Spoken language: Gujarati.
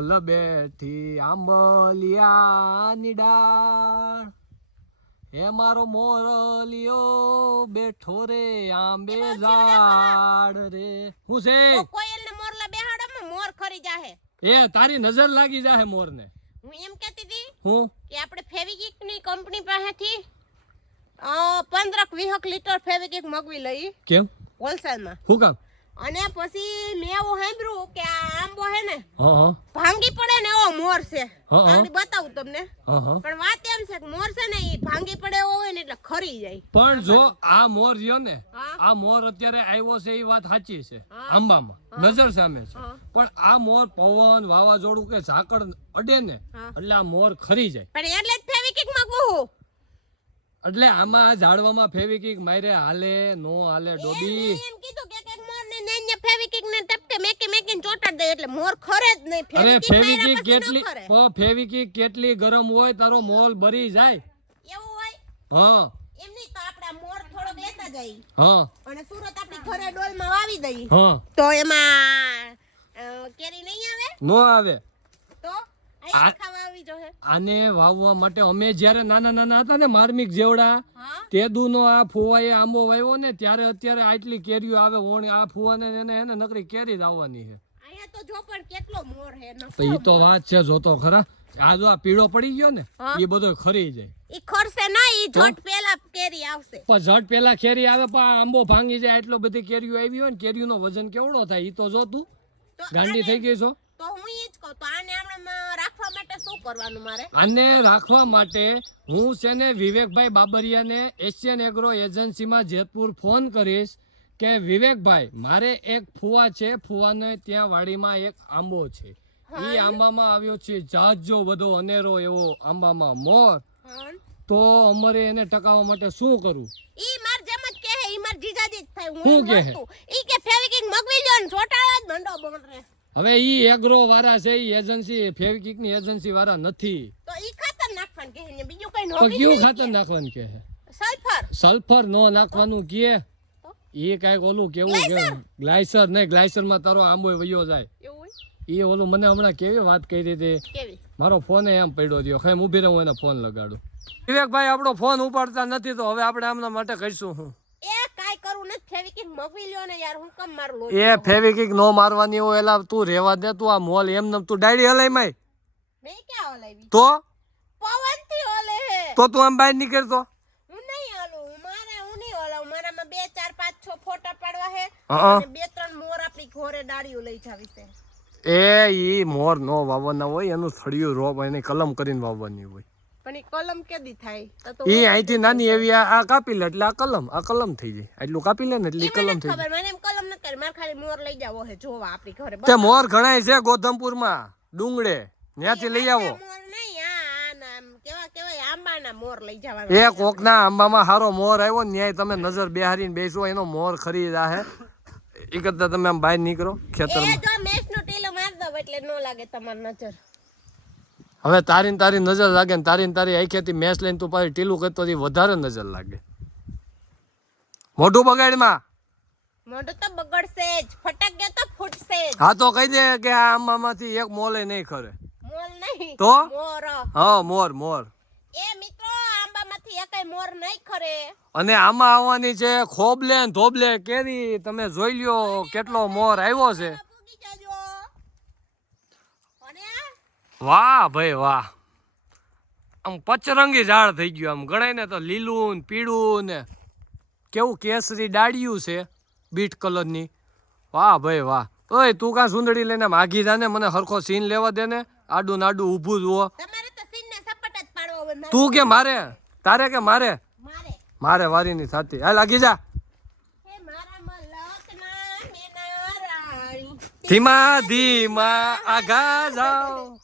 મોરલ બેઠી આંબલિયાની ડાળ. હે મારો મોરલિયો બેઠો રે આંબે ઝાડ રે. હું છે? કોયલ ને મોરલા બેહાડો મોર ખરી જાહે. એ તારી નજર લાગી જાહે મોરને. હું એમ કહેતી હતી હું? કે આપણે ફેવિકિકની કંપની પાસેથી અ, પંદરક વીહક લીટર ફેવિકિક મગવી લઈ કેમ? હોલસેલમાં હું કામ? અને પછી મેં એવું સાંભળ્યું કે આ આંબો હે ને ભાંગી પડે ને એવો મોર છે. આગળ બતાવું તમને. પણ વાત એમ છે કે મોર છે ને એ ભાંગી પડે એવો હોય ને એટલે ખરી જાય. પણ જો આ મોર રહ્યો ને આ મોર અત્યારે આવ્યો છે એ વાત સાચી છે આંબામાં. નજર સામે છે. પણ આ મોર પવન વાવાઝોડું કે ઝાકળ અડે ને. એટલે આ મોર ખરી જાય. પણ એટલે જ ફેવિકિક મગવું એટલે આમાં ઝાડવામાં ફેવિકિક મારે હાલે નો હાલે ડોબી. એમ કીધું કે એક મોર ને નૈન્ય ફેવિકિક ને ટપકે મેકી મેકીને ચોટાડ દે એટલે મોર ખરે જ નહીં. અરે ન કેટલી. પ- ફેવિકિક કેટલી ગરમ હોય તારો મોલ ભરી જાય. એવું હોય? હા. એમ નહીં તો આપડા મોર થોડો લેતા જાય. હા. અને સુરત આપણી ઘરે ડોલમાં વાવી દઈ. હા. તો એમાં કેરી નહીં આવે? નો આવે. તો આને વાવવા માટે અમે જ્યારે નાના નાના હતા ને માર્મિક જેવડા હા તેદુનો આ ફુવાએ આંબો વાવ્યો ને ત્યારે અત્યારે આટલી કેરીઓ આવે ઓણી આ ફુવાને એને એને નકરી કેરી જ આવવાની છે. તો તો ઈ તો વાત છે જોતો ખરા. આ જો આ પીળો પડી ગયો ને એ બધો ખરી જાય. ઈ ખરશે ના ઈ ઝટ પેલા કેરી આવશે. પણ ઝટ પેલા કેરી આવે પણ આ આંબો ભાંગી જાય એટલો બધી કેરીઓ આવી હોય ને કેરીઓનો વજન કેવડો થાય ઈ તો જો તું. ગાંડી થઈ ગઈ છો? તો હું તો આને આપણે રાખવા માટે શું કરવાનું મારે? આને રાખવા માટે હું છે ને વિવેકભાઈ બાબરિયાને એશિયન એગ્રો એજન્સીમાં જેતપુર ફોન કરીશ કે વિવેકભાઈ મારે એક ફુવા છે. ફુવાને ત્યાં વાડીમાં એક આંબો છે. એ આંબામાં આવ્યો છે. જાજો બધો અનેરો એવો આંબામાં મોર. તો અમારે એને ટકાવવા માટે શું કરવું ઈ માર જેમ જ કહે ઈ માર જીજાજી જ થાય. શું હું કહે? ઈ કે ફેવિકિક મગવી ને જ મંડો બોંદરે હવે ઈ એગ્રો વાળા છે ઈ એજન્સી ફેવિકિકની એજન્સી વાળા નથી. તો ઈ ખાતર નાખવાનું કહે ને બીજું કઈ નોકરી કયું ખાતર કે. નાખવાનું કે સલ્ફર સલ્ફર નો નાખવાનું કે એ કાંઈક ઓલું કેવું કે ગ્લાયસર નહીં ગ્લાયસરમાં તારો આંબો વયો જાય. ઈ એ ઓલું મને હમણાં કેવી વાત કરી હતી. કેવી? મારો ફોન એમ પડ્યો રહ્યો. ખાઈ ઊભી રહું એને ફોન લગાડું. વિવેકભાઈ આપણો ફોન ઉપાડતા નથી તો હવે આપણે આમના માટે કહીશું હું? નથી ફેવિકિક મગવી લ્યો ને યાર હું કમ મારું લોહી એ ફેવિકિક નો મારવાની હોય એલા તું રેવા દે તું આ મોલ એમ નમ તું ડાયરી હલાઈ માય. મેં ક્યાં હલાવી તો? પવનથી હલે તો તું આમ બહાર નીકળતો હું નહીં હલું મારે હું નહીં હલાવું. મારામાં બે ચાર પાંચ છ ફોટા પાડવા હે. અને બે ત્રણ મોર આપણી ઘોરે ડાળીઓ લઈ જાવી છે. એ ઈ મોર નો વાવવાના હોય એનું થળિયું રોપ એની કલમ કરીને વાવવાની હોય. પણ કલમ કેદી થાય? તો તો અહીંથી નાની એવી આ આ કાપી લે એટલે આ કલમ આ કલમ થઈ જાય. આટલું કાપી લે ને એટલે ઈ એ મને કલમ થઈ નથી મને એમ કલમ નથી કરી મારે ખાલી મોર લઈ જાવો હે જોવા આપણી ઘરે તે મોર ઘણાય છે ગોધમપુરમાં ડુંગળે. ત્યાંથી લઈ આવો. મોર નહીં આ આના આમ કેવા આંબાના મોર લઈ જવાના એ કોકના આંબામાં હારો મોર આવ્યો ને ન્યાય તમે નજર બેહારીને બેસો એનો મોર ખરી જાહે. એ કરતા તમે આમ બહાર નીકળો ખેતરમાં. જો મેષનો ટેલો માર દો એટલે ન લાગે તમારી નજર. હવે તારી ને તારી નજર લાગે ને તારી તારી આખેથી મેસ લઈને તું પાછી ટીલું કરતો વધારે નજર લાગે. મોઢું બગાડમાં. મોઢું તો બગડશે જ. ફટક તો ફૂટશે જ. હા તો કહી દે કે આ આંબામાંથી એક મોલે નહીં ખરે. મોલ નહીં. તો? મોર. હા મોર મોર. એ મિત્રો આંબામાંથી એકેય મોર નહીં ખરે. અને આમાં આવવાની છે ખોબલે ને ધોબલે કેરી. તમે જોઈ લ્યો કેટલો મોર આવ્યો છે પૂગી જાજો અને આ વાહ ભાઈ વાહ. આમ પચરંગી ઝાડ થઈ ગયું આમ. ગણાય ને તો લીલું ને પીળું ને કેવું કેસરી ડાળિયું છે બીટ કલરની. વાહ ભાઈ વાહ. ઓય તું કાં સુંદડી લઈને માગી જાને? મને હરખો સીન લેવા દે ને. આડું નાડું ઊભું જુઓ તો કે મારે? તારે કે મારે? મારે. વારીની થતી હા લાગી જા ધીમા ધીમા આગા જાઓ.